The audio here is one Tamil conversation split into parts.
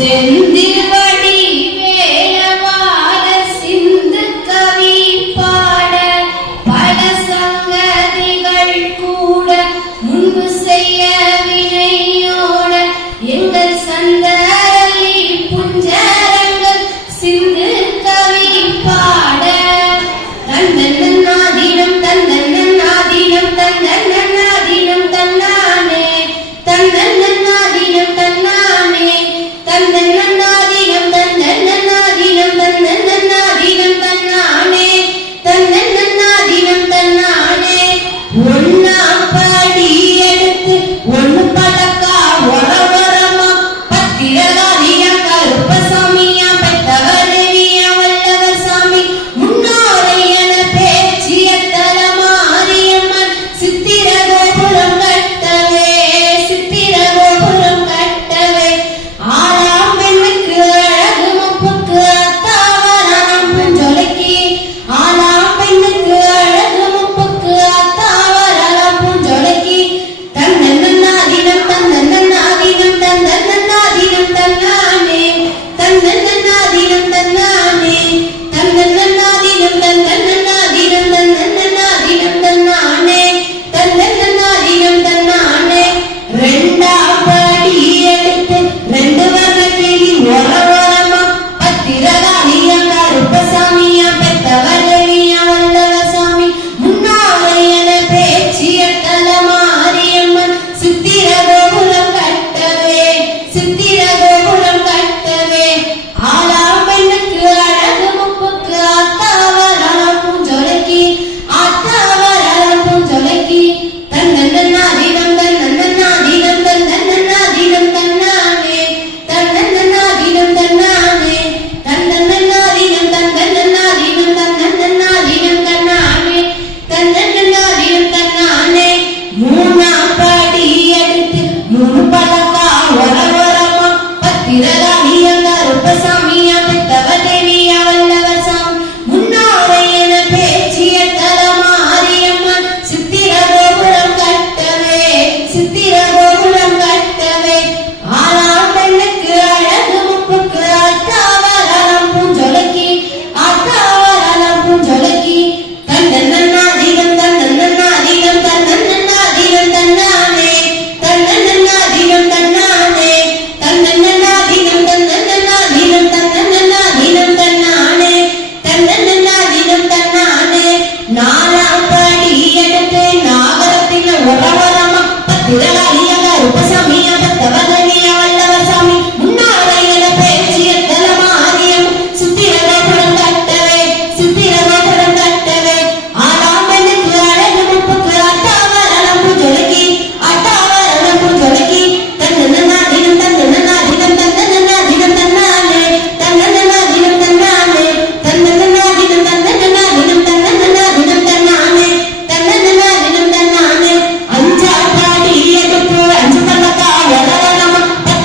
செந்தில்வடி வேளவாத சிந்து கவி பாட பல சங்கதிகள் கூட முன்பு செய்ய வினையோட எங்கள் சந்த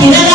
ಇದರ